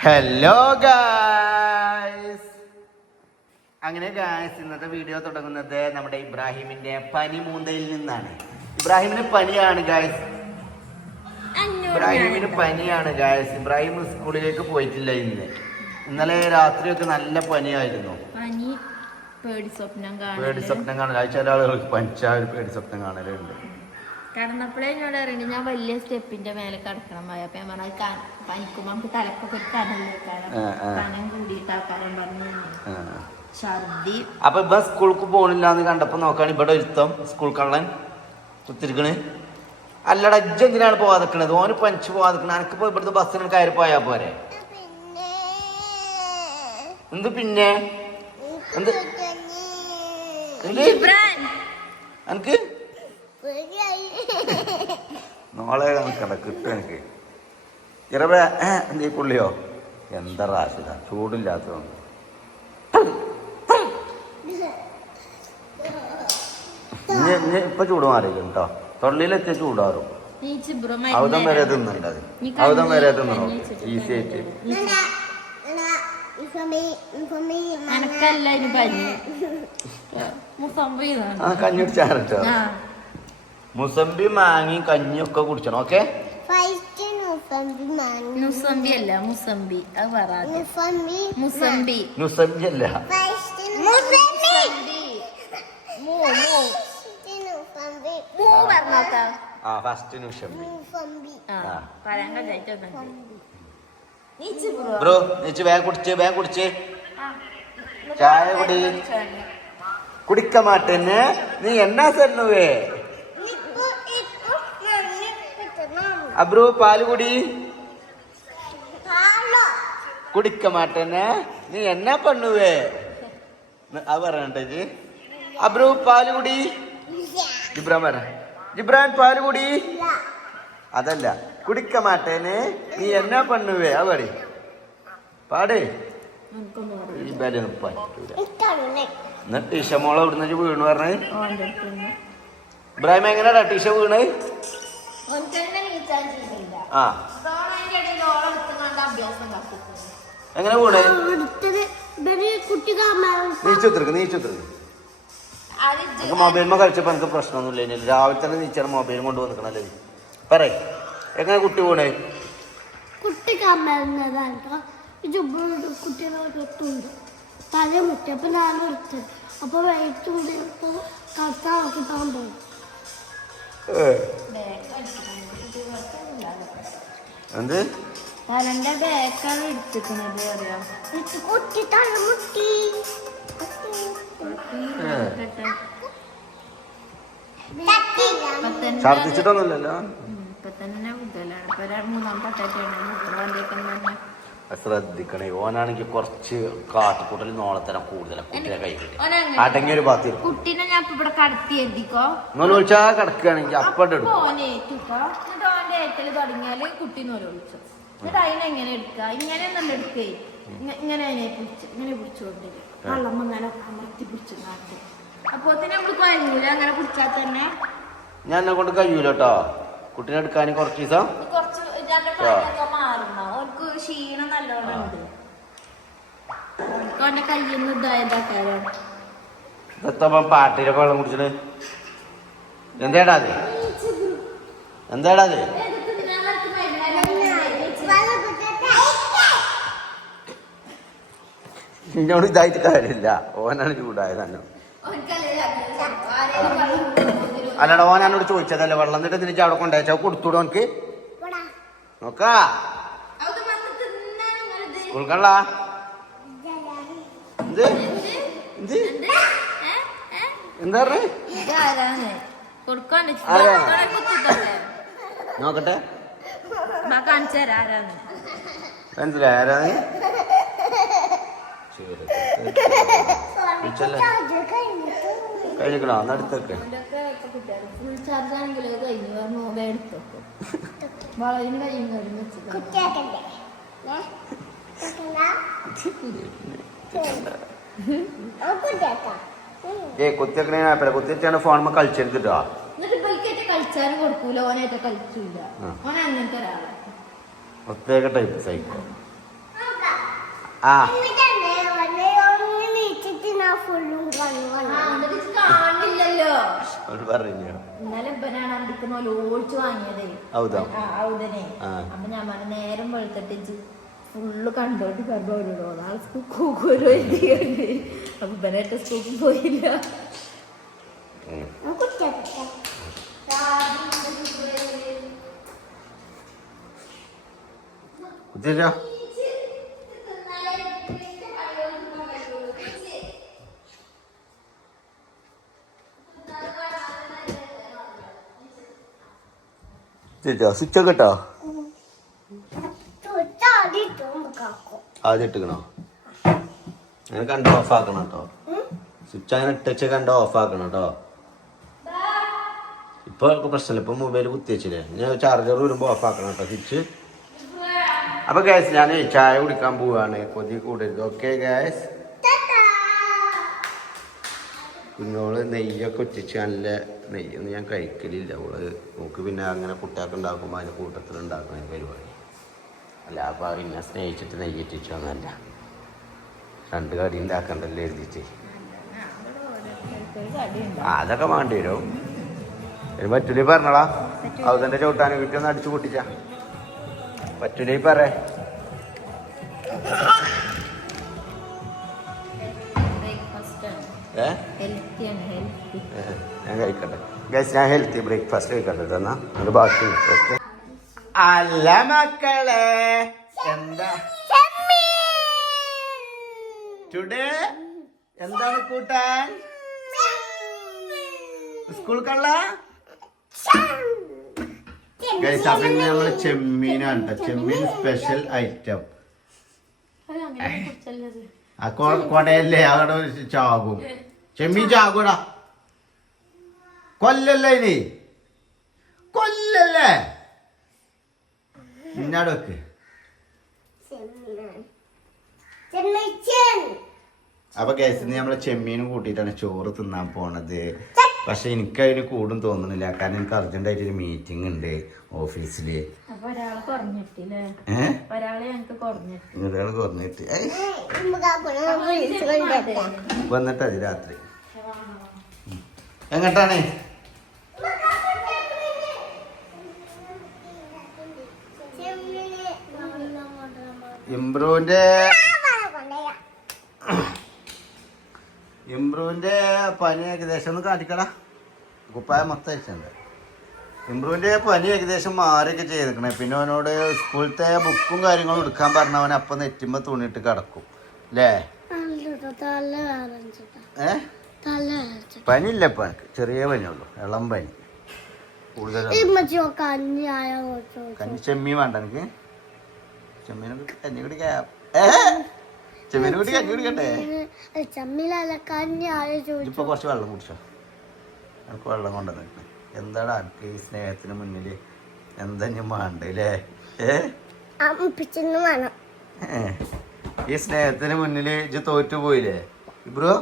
Hello guys അങ്ങനെ guys ഇന്നത്തെ video തുടങ്ങുന്നത് നമ്മുടെ ഇബ്രാഹിമിന്റെ പനി മൂന്തയിൽ നിന്നാണ്. ഇബ്രാഹിമിന് പനിയാണ് ഗായ്സ് ഇബ്രാഹിമിന് പനിയാണ് ഗായ്സ് ഇബ്രാഹിം സ്കൂളിലേക്ക് പോയിട്ടില്ല ഇന്ന്. ഇന്നലെ രാത്രിയൊക്കെ നല്ല പനിയായിരുന്നു. പനി പേടി സ്വപ്നം പേടി കാണൽ സ്വപ്നം കാണല. ചില ആളുകൾക്ക് പനിച്ചാൽ പേടി സ്വപ്നം കാണലുണ്ട് കടന്നപ്പോഴേ എന്നോട് അറിയണ്ട ഞാൻ വലിയ സ്റ്റെപ്പിന്റെ മേലെ കിടക്കണം പോയ അപ്പൊ ഞാൻ പറഞ്ഞു പനിക്കുമ്പോ നമുക്ക് തലക്കൊക്കെ ഒരു കൂടിയിട്ട് ആക്കാരം പറഞ്ഞു. ഛർദി. അപ്പൊ ഇപ്പൊ സ്കൂൾക്ക് പോണില്ല എന്ന് കണ്ടപ്പോ നോക്കാണ് ഇവിടെ ഒരുത്തം സ്കൂൾ കള്ളൻ കുത്തിരിക്കണ്. അല്ലട ഇജ്ജ് എന്തിനാണ് പോവാതിക്കണത് ഓന് പനിച്ച് പോവാതിക്കണ എനിക്കിപ്പോ ഇവിടുത്തെ ബസ്സിന് കയറി പോയാ പോരെ? എന്ത് പിന്നെ? എന്ത് എനിക്ക് നാളെ കണക്കണ്ട കിട്ടും എനിക്ക്. ഇറവേ എന്തീ പുള്ളിയോ? എന്താ റാശിത ചൂടില്ലാത്തതുകൊണ്ട് ഇപ്പൊ ചൂട് മാറിയില്ല കേട്ടോ തൊള്ളിയിലെത്തിയ ചൂടാറും. അവതം വരെ തിന്നുണ്ട് അത് നീ ഔതം വരെ തിന്നു കഞ്ഞി ഈസി ആയിട്ട്. ഇനി പനി. മുസംബി മാങ്ങി കഞ്ഞിയൊക്കെ കുടിച്ചണം ഓക്കെ? മുസംബി അല്ല മുസംബി അത് പറ. മുസംബി മുസംബി അല്ല. ആ ഫസ്റ്റ് ബ്രോ നീച്ച് വേഗം കുടിച്ച് വേഗം കുടിച്ച്. ചായ കുടി. കുടിക്ക മാട്ടേന്ന് നീ എന്നാ സന്നുവേ അബ്രു പാൽ കുടി. കുടിക്ക മാട്ടെന്നെ നീ എന്നാ പണ്ണുവേ? അത് ജി അബ്രു പാൽ കുടി. ജിബ്രാൻ പറ. ജിബ്രാൻ പാൽ കുടി. അതല്ല. കുടിക്ക മാട്ടേന്. നീ എന്നാ പണ്ണുവേ? അത് പറ പാടേ. ഈ പറ്റൂല. എന്നിട്ട് ടീഷ മോളെ ഇവിടുന്ന് വീണ് പറഞ്ഞേ. ഇബ്രാഹിം എങ്ങനെയാടാ ടീഷ വീണ്? ആ. എങ്ങനെ കൂടെ നീച്ചുത്തിർക്ക് നീച്ചുത്തിർക്ക് അത് നമുക്ക് മൊബൈലിമ എനിക്ക് പ്രശ്നമൊന്നുമില്ല. ഇനി രാവിലെ തന്നെ നീച്ചാണ് മൊബൈൽ കൊണ്ട് വന്നിക്കണല്ലേ പറയ്. എങ്ങനെ കുട്ടി കൂടെ കുട്ടി കമ്മരുന്നതാണ് കുട്ടികളെ എത്തുണ്ട് തല മുട്ടി അപ്പൊ ഞാൻ എടുത്തത് അപ്പൊ വൈകിട്ട് അപ്പൊ ആക്കി പോകാൻ പോയി എന്ത്? തലന്റെ ബേക്കാണ് എടുത്തിക്കുന്നത് അറിയാം കുട്ടി ഛർദിച്ചിട്ടൊന്നുമില്ലല്ലോ? ഇപ്പൊ തന്നെ മുതലാണ്. ഇപ്പൊ മൂന്നാം പട്ടാറ്റാണ് ശ്രദ്ധിക്കണേ. ഓനാണെങ്കിൽ കുറച്ച് കാട്ടിക്കൂട്ടൽ നോളത്തരം കൂടുതലാണ് കുട്ടിയുടെ കയ്യിൽ. അടങ്ങിയ ഒരു ഭാഗത്ത് കുട്ടീനെ ഞാൻ ഇവിടെ കടത്തി എഴുതിക്കോ? നിങ്ങൾ വിളിച്ചാ കിടക്കുകയാണെങ്കിൽ അപ്പം എടുക്കും. ഓന്റെ ഏറ്റൽ തുടങ്ങിയാൽ കുട്ടി നൂൽ വിളിച്ചു. എന്നിട്ട് അതിനെ എങ്ങനെ എടുക്ക? ഇങ്ങനെ ഒന്നല്ല എടുക്കേ. ഇങ്ങ- ഇങ്ങനെ അതിനെ പിടിച്ച് ഇങ്ങനെ പിടിച്ചുകൊണ്ടിരിക്കും വെള്ളം ഇങ്ങനെ അമർത്തി പിടിച്ചു നാട്ടി അപ്പൊ തന്നെ നമ്മൾ കുഴങ്ങൂല അങ്ങനെ പിടിച്ചാൽ തന്നെ. ഞാൻ എന്നെ കൊണ്ട് കഴിയൂല കേട്ടോ കുട്ടീനെ എടുക്കാൻ കുറച്ച് ദിവസം. ഇതിന്റെ പനിയൊക്കെ മാറുന്ന. ഓർക്ക് ക്ഷീണം നല്ലോണം ഉണ്ട് ഓർക്ക് ഓന്റെ കയ്യിൽ നിന്ന് പാട്ടിലൊക്കെ വെള്ളം കുടിച്ചിട്ട് എന്തേടാ അത്? എന്തേടാ അത്? ഇന്നോട് ഇതായിട്ട് കാര്യമില്ല. ഓനാണ് ചൂടായത് അല്ലടാ ഓൻ എന്നോട് ചോദിച്ചതല്ലേ വെള്ളം എന്നിട്ട് തിരിച്ച് അവിടെ കൊണ്ടുവച്ചാ കൊടുത്തൂടെ ഓനക്ക് നോക്കാ. സ്കൂൾക്കള്ള എന്ത്? എന്ത്? എന്താ? കുത്തിട്ടല്ലേ നോക്കട്ടെ. മനസ്സിലായി ആരാണ് കഴിഞ്ഞിക്കണോ അന്ന് അടുത്തൊക്കെ ഏ? കുത്തിയൊക്കെ കുത്തിയാണ് ഫോണുമ്പോ കളിച്ചെടുത്തിട്ടോ? കളിച്ചാലും കൊടുക്കൂല. ഓനായിട്ട് കളിച്ചൂല. ആ. ഓൻ അങ്ങനത്തെ ഒരാളാ. പ്രത്യേക ടൈപ്പ് സൈക്കോ ആ അവർ പറഞ്ഞു ഇന്നലെ ഇവനാണ് അടിക്കുന്ന പോലെ ഓടിച്ചു വാങ്ങിയതേ. ഔദം. ഔദനെ അപ്പൊ ഞാൻ പറഞ്ഞു നേരം വെളുത്തിട്ട് ഫുള്ള് കണ്ടോട്ട് പറഞ്ഞോളൂ നാളെ സ്കൂൾ കൂക്കുമല്ലോ എഴുതിയുണ്ട് അപ്പൊ ഇവനായിട്ട് സ്കൂളിൽ പോയില്ല. കുത്തിച്ചോ സ്വിച്ച് ഒക്കെ ഇട്ടോ? ആദ്യം ഇട്ടിക്കണോ? അങ്ങനെ കണ്ട ഓഫ് ആക്കണം കേട്ടോ സ്വിച്ച് അങ്ങനെ ഇട്ടച്ച് കണ്ട ഓഫ് ആക്കണം കേട്ടോ ഇപ്പൊ പ്രശ്നമില്ല. ഇപ്പൊ മൊബൈൽ കുത്തിവെച്ചില്ലേ ഞാൻ ചാർജർ വരുമ്പോ ഓഫ് ആക്കണം കേട്ടോ സ്വിച്ച് അപ്പൊ ഗ്യാസ് ഞാൻ ചായ കുടിക്കാൻ പോവാണ്. കൊതി കൂടരുത്. ഓക്കെ ഗ്യാസ് കുഞ്ഞോൾ നെയ്യൊക്കെ ഒറ്റിച്ച് നല്ല നെയ്യൊന്നും ഞാൻ കഴിക്കലില്ല. അവൾ നോക്ക് പിന്നെ അങ്ങനെ കുട്ടിയൊക്കെ ഉണ്ടാക്കുമ്പോൾ അതിന്റെ കൂട്ടത്തിൽ ഉണ്ടാക്കുന്ന പരിപാടി. അല്ല അപ്പോൾ പിന്നെ സ്നേഹിച്ചിട്ട് നെയ്യ് ഇറ്റിച്ചു എന്നല്ല രണ്ട് കടി ഉണ്ടാക്കണ്ടല്ലോ എഴുതിയിട്ട്. അതൊക്കെ വേണ്ടി വരും. പറ്റൂലേ പറഞ്ഞടാ അവതന്റെ ചവിട്ടാനെ ഒന്ന് അടിച്ചു പൊട്ടിച്ച. പറ്റൂലേ പറ. ഏ? ഞാൻ കഴിക്കട്ടെ. ഗൈസ് ഞാൻ ഹെൽത്തി ബ്രേക്ക്ഫാസ്റ്റ് കഴിക്കട്ടെ കേട്ടോ എന്നാ അത് ബാക്കി ഓക്കെ അല്ല മക്കളെ. എന്താ? ടുഡേ എന്താണ് കൂട്ടാൻ? സ്കൂൾ കള്ള ഗൈസ് അപ്പൊ ഇന്ന് നമ്മൾ ചെമ്മീനാണ് ചെമ്മീൻ സ്പെഷ്യൽ ഐറ്റം ആ കൊടയല്ലേ? അവിടെ ഒരു ചാകും ചെമ്മീൻ ചാകൂടാ കൊല്ലല്ലേ ഇനി? കൊല്ലല്ലേ? ഇന്നടക്ക് അപ്പൊ കേസ് നമ്മളെ ചെമ്മീനും കൂട്ടിയിട്ടാണ് ചോറ് തിന്നാൻ പോണത്. പക്ഷെ എനിക്ക് അതിന് കൂടും തോന്നുന്നില്ല കാരണം എനിക്ക് അർജന്റായിട്ട് ഒരു മീറ്റിംഗ് ഉണ്ട് ഒരാളെ ഞങ്ങക്ക് കുറഞ്ഞിട്ട്. വന്നിട്ട് അത് രാത്രി. എങ്ങട്ടാണ്? ഇംബ്രൂവിന്റെ ഇംബ്രൂവിന്റെ പനി ഏകദേശം ഒന്ന് കാണിക്കടാ. കുപ്പായ മൊത്തം അയച്ചിട്ടുണ്ട്. ഇംബ്രൂവിന്റെ പനി ഏകദേശം മാറിയൊക്കെ ചെയ്തിരിക്കണേ. പിന്നെ അവനോട് സ്കൂളത്തെ ബുക്കും കാര്യങ്ങളും എടുക്കാൻ പറഞ്ഞവൻ അപ്പം നെറ്റുമ്പോ തുണിയിട്ട് കിടക്കും. അല്ലേ ഏ? പനിയില്ല ഇപ്പൊ എനിക്ക് ചെറിയ പനിയുള്ളൂ. ഇളം പനി. കൂടുതലും കഞ്ഞി ചെമ്മീൻ വേണ്ട എനിക്ക് ചെമ്മീനെ കഞ്ഞി കുടിക്കാം ഏ? ചെമ്മീൻ കുടി കഞ്ഞി കുടിക്കട്ടെ കഞ്ഞിയായ ചോദിച്ചു ഇപ്പൊ കുറച്ച് വെള്ളം കുടിച്ചോ? എനിക്ക് വെള്ളം കൊണ്ടുവന്നിട്ട് എന്താണ് ഈ സ്നേഹത്തിന് മുന്നിൽ എന്താ ഞാൻ വേണ്ടല്ലേ ഏ? അമ്പിച്ചിന്ന് വേണം. ഈ സ്നേഹത്തിന് മുന്നിൽ ഇജ് തോറ്റു പോയില്ലേ? ഇബ്രോ?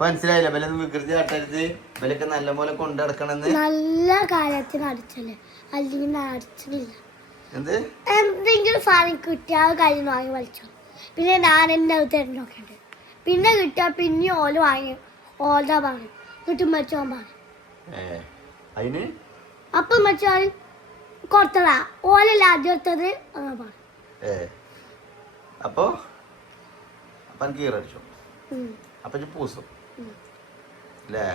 മനസ്സിലായില്ല? ബലൊന്നും വികൃതി കാട്ടരുത്. ബലൊക്കെ നല്ല പോലെ കൊണ്ടു നടക്കണെന്ന്. നല്ല കാര്യത്തിന് അടിച്ചല്ലേ? അല്ലെങ്കിൽ അടിച്ചിട്ടില്ല. എന്ത്? എന്തെങ്കിലും സാധനം കിട്ടിയാൽ കാര്യം വാങ്ങി വലിച്ചോ പിന്നെ ഞാൻ എന്നെ അത് തരുന്നൊക്കെയുണ്ട് പിന്നെ കിട്ടിയാൽ പിന്നെ ഓൽ വാങ്ങി. ഓല വാങ്ങി. എന്നിട്ട് മച്ചോൻ വാങ്ങി. അപ്പൊ അതിന് അപ്പം മച്ചോൻ കൊടുത്തതാ. ഓലല്ല ആദ്യം എടുത്തത്? അപ്പോ? അപ്പൊ എനിക്ക് ഈറടിച്ചു അപ്പൊ ഇജ്ജ് പൂസും. അല്ലേ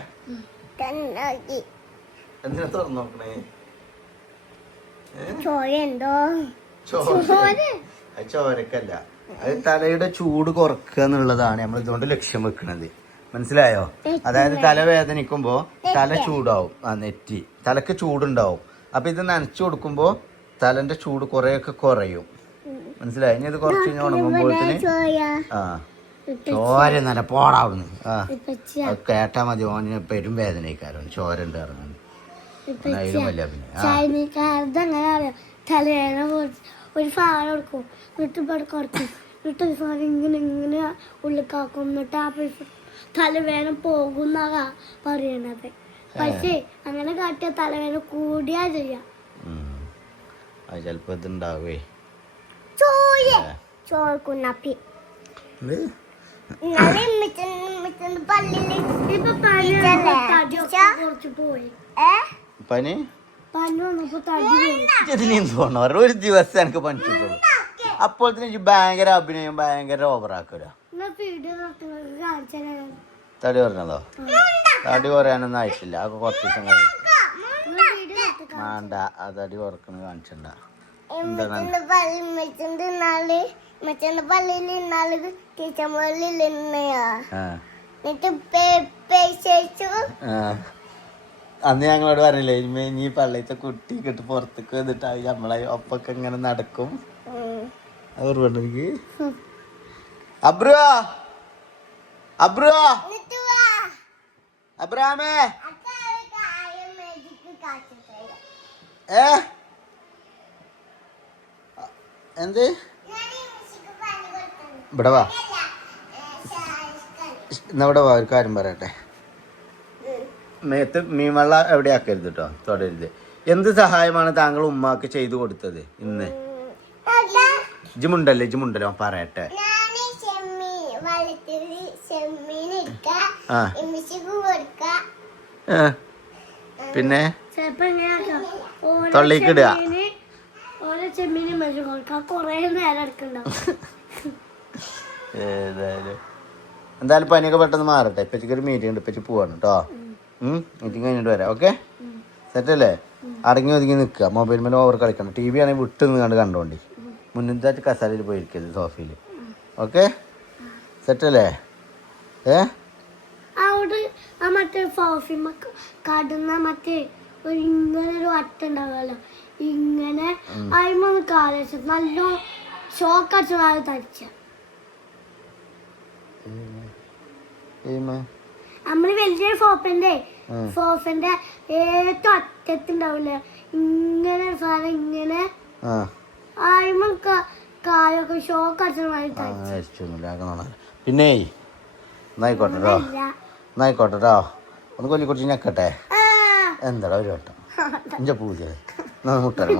എന്തിനാ തുറന്നു നോക്കണേ? ചോരക്കല്ല. അത് തലയുടെ ചൂട് കുറക്കുക എന്നുള്ളതാണ് നമ്മൾ ഇതുകൊണ്ട് ലക്ഷ്യം വെക്കുന്നത്. മനസ്സിലായോ? അതായത് തല വേദനിക്കുമ്പോൾ തല ചൂടാവും. ആ നെറ്റി. തലക്ക് ചൂടുണ്ടാവും. അപ്പൊ ഇത് നനച്ചു കൊടുക്കുമ്പോ തലന്റെ ചൂട് കുറെയൊക്കെ കുറയും. മനസ്സിലായോ? ഇനി ഇത് കുറച്ച് കഴിഞ്ഞ് ഉണങ്ങുമ്പോഴത്തേന് ആ ചോര നല്ല പോടാവുന്നു. ആ കേട്ടാ മതി. ഓന് പെരും വേദനയ്ക്കാരോ ചോര ഉണ്ട് ഇറങ്ങുന്നു അതിലും വലിയ പിന്നെ. ആ. ഒരു ഫാൻ കൊടുക്കും. എന്നിട്ട് ഇവിടെ കൊടുക്കും. എന്നിട്ട് ഒരു ഫാൻ ഇങ്ങനെ ഇങ്ങനെ ഉള്ളിക്കാക്കും. എന്നിട്ട് ആ പൈസ തലവേദന പോകുന്നതാ പറയണത്. പക്ഷേ അങ്ങനെ കാട്ടിയ തലവേദന കൂടിയാ ചെയ്യാം. ചിലപ്പോ ഇതുണ്ടാവേ. ചോയ. പനി? എന്ത് ഒരു ദിവസം എനിക്ക് പണിച്ചിട്ടുള്ളൂ അപ്പോൾ തന്നെ ഭയങ്കര അഭിനയം ഭയങ്കര ഓവറാക്കൂല തടി പറഞ്ഞതോ തടി കുറയാനൊന്നും ആയിട്ടില്ല. അതൊക്കെ കുറച്ച് ദിവസം വേണ്ട ആ തടി കുറക്കുന്നത് കാണിച്ചണ്ട. എന്താണ്? മെച്ചന്റെ പള്ളിയിൽ ഇന്നാൾ ടീച്ചർമാരിൽ എന്നിട്ട്. അന്ന് ഞങ്ങളോട് പറഞ്ഞില്ലേ ഇനിമേ ഇനി പള്ളിയത്തെ കുട്ടി കിട്ട് പുറത്തേക്ക് വന്നിട്ട് അത് നമ്മളെ ഒപ്പൊക്കെ ഇങ്ങനെ നടക്കും. ഓർമ്മയുണ്ടോ എനിക്ക് അബ്രുവാ അബ്രുവാ. അബ്രാമേ. ഏ? എന്ത്? ഇവിടെ വാ. ഇന്നവിടെ വാ ഒരു കാര്യം പറയട്ടെ. മേത്ത് മീൻവെള്ള എവിടെ ആക്കരുത് കേട്ടോ തൊടരുത്. എന്ത് സഹായമാണ് താങ്കൾ ഉമ്മാക്ക് ചെയ്തു കൊടുത്തത് ഇന്ന്? ജിമുണ്ടല്ലേ ഇജുമുണ്ടല്ലോ പറയട്ടെ. പിന്നെ? തള്ളിക്കിടുക. ഏതായാലും. എന്തായാലും പനിയൊക്കെ പെട്ടെന്ന് മാറട്ടെ. ഇപ്പൊ ഒരു മീറ്റിംഗ് ഉണ്ട് ഇപ്പച്ചി പോവാണ് കേട്ടോ മീറ്റിംഗ് കഴിഞ്ഞിട്ട് വരാം ഓക്കെ സെറ്റല്ലേ? അടങ്ങി ഒതുങ്ങി നിൽക്കുക. മൊബൈൽ മേലെ ഓവർ കളിക്കണം. ടി വി ആണെങ്കിൽ വിട്ട് നിന്ന് കണ്ട് കണ്ടോണ്ടി. മുന്നിലത്തെ കസാലയിൽ പോയിരിക്കരുത് സോഫയിൽ. ഓക്കെ സെറ്റല്ലേ? ഏ? അവിടെ ആ മറ്റേ ഫോഫിമ കടന്ന മറ്റേ ഒരു ഇങ്ങനെ ഒരു വട്ട ഉണ്ടാവുമല്ലോ. ഇങ്ങനെ അയിമൊന്ന് കാലച്ചു നല്ല ഷോക്ക് അടിച്ച തടിച്ച. നമ്മൾ വലിയൊരു ഫോപ്പന്റെ. ഫോഫന്റെ ഏറ്റവും അറ്റത്തുണ്ടാവില്ല ഇങ്ങനെ ഒരു സാധനം ഇങ്ങനെ കാലൊക്കെ ഷോക്ക് പിന്നെ എന്നായിക്കോട്ടെ കേട്ടോ എന്നായിക്കോട്ടെ കേട്ടോ ഒന്ന് കൊല്ലിക്കുറിച്ച് ഞെക്കട്ടെ. എന്താടാ ഒരു വട്ടം? ഇഞ്ച പൂജ എന്നാ മുട്ടാണ്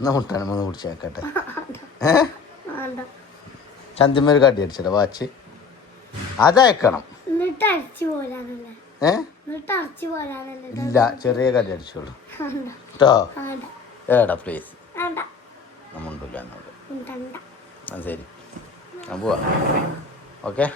എന്നാ ഒന്ന് കുടിച്ച് ഞെക്കട്ടെ. ഏ? ചന്തിമേൽ കടി അടിച്ചടാ വാച്ച്. അതയക്കണം. ഏ? ഇല്ല ചെറിയ കടി അടിച്ചോളൂ. കേട്ടോ ഏടാ പ്ലീസ് നമ്മണ്ടില്ല എന്നോട്. ശരി. ഞാൻ പോവാ. ഓക്കെ?